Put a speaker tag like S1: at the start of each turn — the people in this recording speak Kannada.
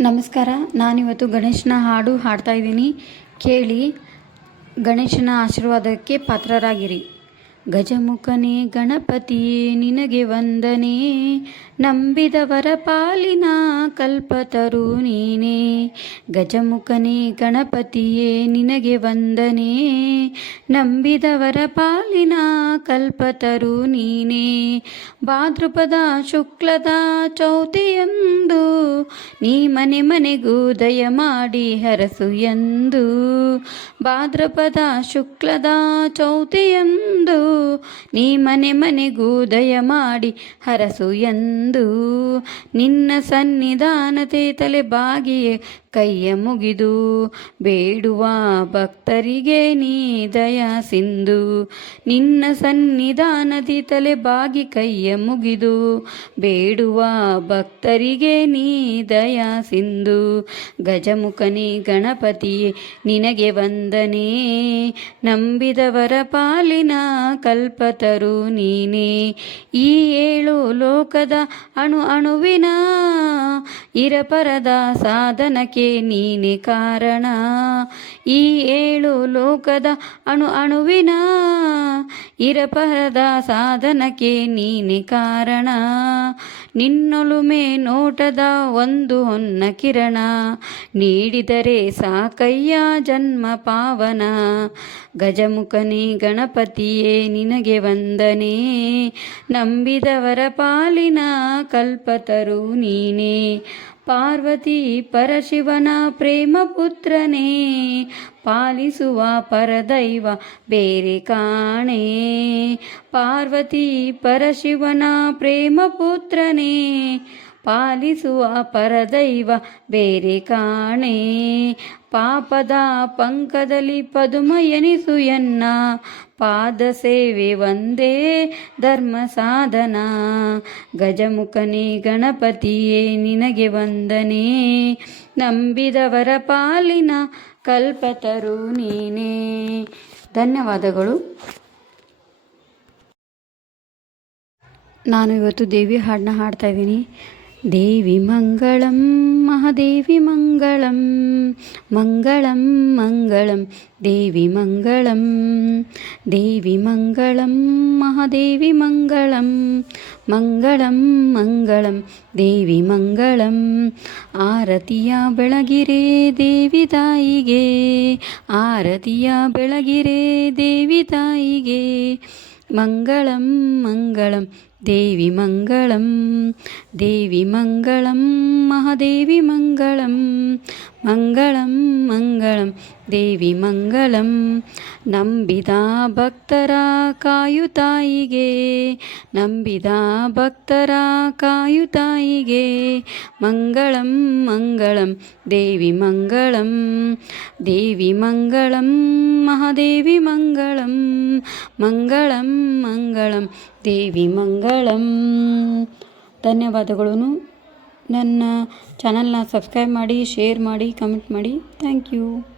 S1: ನಮಸ್ಕಾರ. ನಾನಿವತ್ತು ಗಣೇಶನ ಹಾಡು ಹಾಡ್ತಾ ಇದ್ದೀನಿ. ಕೇಳಿ ಗಣೇಶನ ಆಶೀರ್ವಾದಕ್ಕೆ ಪಾತ್ರರಾಗಿರಿ. ಗಜಮುಖನೇ ಗಣಪತಿಯೇ ನಿನಗೆ ವಂದನೆ. ನಂಬಿದವರ ಪಾಲಿನ ಕಲ್ಪತರು ನೀನೇ. ಗಜಮುಖನೇ ಗಣಪತಿಯೇ ನಿನಗೆ ವಂದನೆ. ನಂಬಿದವರ ಪಾಲಿನ ಕಲ್ಪತರು ನೀನೇ. ಭಾದ್ರಪದ ಶುಕ್ಲದ ಚೌತಿಯಂದು ನೀ ಮನೆ ಮನೆಗೂ ದಯ ಮಾಡಿ ಹರಸು ಎಂದು. ಭಾದ್ರಪದ ಶುಕ್ಲದ ಚೌತಿಯಂದು ನೀ ಮನೆ ಮನೆಗೂ ದಯ ಮಾಡಿ ಹರಸು ಎಂದು. ನಿನ್ನ ಸನ್ನಿಧಾನತೆ ತಲೆ ಬಾಗಿಯೇ ಕೈಯ ಮುಗಿದು, ಬೇಡುವ ಭಕ್ತರಿಗೆ ನೀ ದಯ ಸಿಂಧು. ನಿನ್ನ ಸನ್ನಿಧಾನದಿ ತಲೆ ಬಾಗಿ ಕೈಯ ಮುಗಿದು, ಬೇಡುವ ಭಕ್ತರಿಗೆ ನೀ ದಯ ಸಿಂಧು. ಗಜಮುಖನಿ ಗಣಪತಿಯೇ, ನಿನಗೆ ವಂದನೆ. ನಂಬಿದವರ ಪಾಲಿನ ಕಲ್ಪತರು ನೀನೇ. ಈ ಏಳು ಲೋಕದ ಅಣು ಅಣುವಿನ ಇರಪರದ ಸಾಧನಕ್ಕೆ ನೀನೆ ಕಾರಣ. ಈ ಏಳು ಲೋಕದ ಅಣು ಅಣುವಿನ ಇರಪರದ ಸಾಧನಕ್ಕೆ ನೀನೆ ಕಾರಣ. ನಿನ್ನೊಲುಮೆ ನೋಟದ ಒಂದು ಹೊನ್ನ ಕಿರಣ. ನೀಡಿದರೆ ಸಾಕಯ್ಯ ಜನ್ಮ ಪಾವನ. ಗಜಮುಖನೇ ಗಣಪತಿಯೇ ನಿನಗೆ ವಂದನೆ. ನಂಬಿದವರ ಪಾಲಿನ ಕಲ್ಪತರು ನೀನೇ. ಪಾರ್ವತಿ ಪರಶಿವನ ಪ್ರೇಮ ಪುತ್ರನೇ ಪಾಲಿಸುವ ಪರದೈವ ಬೇರೆ ಕಾಣೆ. ಪಾರ್ವತಿ ಪರಶಿವನ ಪ್ರೇಮ ಪುತ್ರನೇ ಪಾಲಿಸುವ ಪರದೈವ ಬೇರೆ ಕಾಣೆ. ಪಾಪದ ಪಂಕದಲ್ಲಿ ಪದುಮ ಎನಿಸು ಎನ್ನ. ಪಾದ ಸೇವೆ ಒಂದೇ ಧರ್ಮ ಸಾಧನ. ಗಜಮುಖನೇ ಗಣಪತಿಯೇ ನಿನಗೆ ವಂದನೆ. ನಂಬಿದವರ ಪಾಲಿನ ಕಲ್ಪತರು ನೀನೇ. ಧನ್ಯವಾದಗಳು. ನಾನು ಇವತ್ತು ದೇವಿ ಹಾಡನ್ನ ಹಾಡ್ತಾ ಇದ್ದೀನಿ. ದೇವಿ ಮಂಗಳಂ ಮಹಾದೇವಿ ಮಂಗಳಂ ಮಂಗಳಂ ಮಂಗಳಂ ದೇವಿ ಮಂಗಳಂ ದೇವಿ ಮಂಗಳಂ ಮಹಾದೇವಿ ಮಂಗಳಂ ಮಂಗಳಂ ಮಂಗಳಂ ದೇವಿ ಮಂಗಳಂ ಆರತಿಯ ಬೆಳಗಿರೆ ದೇವಿ ತಾಯಿಗೆ ಆರತಿಯ ಬೆಳಗಿರೆ ದೇವಿ ತಾಯಿಗೆ ಮಂಗಳಂ ಮಂಗಳಂ ದೇವಿ ಮಂಗಳಂ ದೇವಿ ಮಂಗಳಂ ಮಹಾದೇವಿ ಮಂಗಳಂ ಮಂಗಳಂ ಮಂಗಳಂ ದೇವಿ ಮಂಗಳಂ ನಂಬಿದ ಭಕ್ತರ ಕಾಯುತಾಯಿಗೆ ನಂಬಿದ ಭಕ್ತರ ಕಾಯುತಾಯಿಗೆ ಮಂಗಳಂ ಮಂಗಳಂ ದೇವಿ ಮಂಗಳಂ ದೇವಿ ಮಂಗಳಂ ಮಹಾದೇವಿ ಮಂಗಳಂ ಮಂಗಳಂ ಮಂಗಳಂ, ದೇವಿ ಮಂಗಳಂ. ಧನ್ಯವಾದಗಳು. ನನ್ನ ಚಾನಲ್ನ ಸಬ್ಸ್ಕ್ರೈಬ್ ಮಾಡಿ, ಶೇರ್ ಮಾಡಿ, ಕಮೆಂಟ್ ಮಾಡಿ. Thank you.